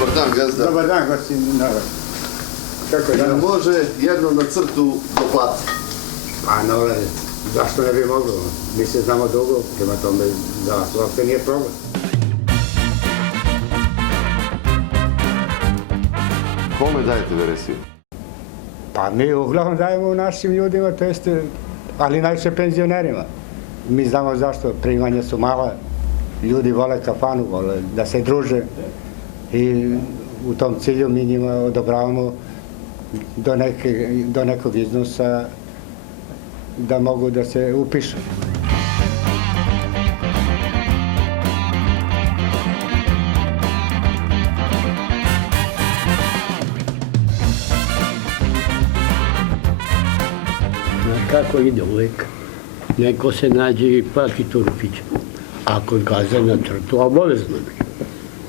Dobar dan, gazda. Dobar dan, gospodin Nova. Kako je Da danas? može jednom na crtu do plate. Pa, Nova, zašto ne bi moglo? Mi se znamo dugo, prema tome za vas uopšte nije problem. Kome dajete veresiju? Pa mi uglavnom dajemo našim ljudima, to jeste, ali najviše penzionerima. Mi znamo zašto, primanja su mala, ljudi vole kafanu, vole da se druže i u tom cilju mi njima odobravamo do nekog iznosa da mogu da se upišu. Kako ide uvek? Neko se nađe i plati tu rupića. Ako gaze na crtu, obavezno bi.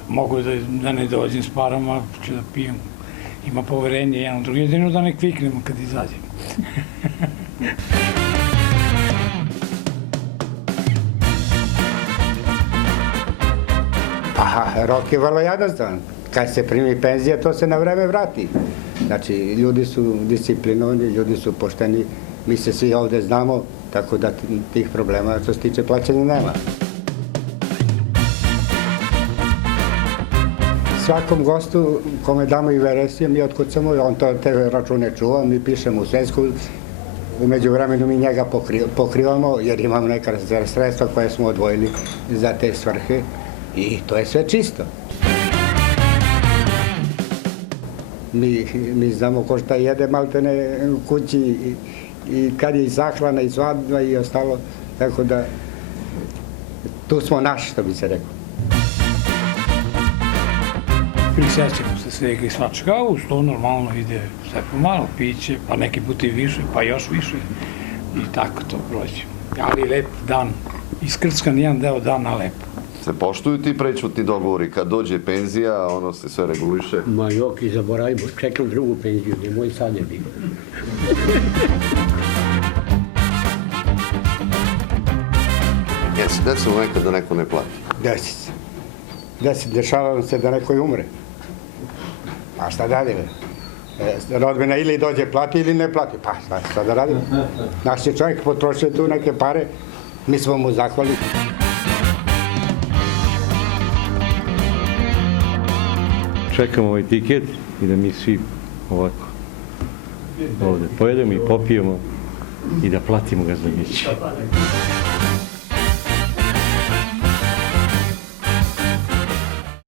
Mogu da ne dođem s parama, ću da pijem. Ima poverenje jedan u drugi, jedino da ne kviknemo kad izađem. Pa, rok je vrlo jednostavan. Kad se primi penzija, to se na vreme vrati. Znači, ljudi su disciplinovani, ljudi su pošteni, mi se svi ovde znamo, tako da tih problema što se tiče plaćanja nema. Svakom gostu kome damo i veresije, mi otkucamo, on te račune čuva, mi pišemo u svesku, umeđu vremenu mi njega pokrivamo jer imamo neka sredstva koje smo odvojili za te svrhe i to je sve čisto. Mi znamo ko šta jede maltene u kući i kad je i sahrana i svadba i ostalo, tako da tu smo naši, što bi se rekao. Prisećamo se svega i svačega, uz to normalno ide sve pomalo, piće, pa neki put i više, pa još više i tako to prođe. Ali lep dan, iskrckan jedan deo dana lepo. Se poštuju ti prećutni dogovori, kad dođe penzija, ono se sve reguliše? Ma jok, i zaboravimo, čekam drugu penziju, nemoj sad je bilo. Jesi, desilo nekad da neko ne plati? Desi se. Dešava se da neko i umre. A šta dalje? Rodbina ili dođe plati ili ne plati. Pa šta da radimo? Naš je čovjek potrošio tu neke pare, mi smo mu zahvali. Čekamo ovaj tiket i da mi svi ovako ovde pojedemo i popijemo i da platimo Gazdanića.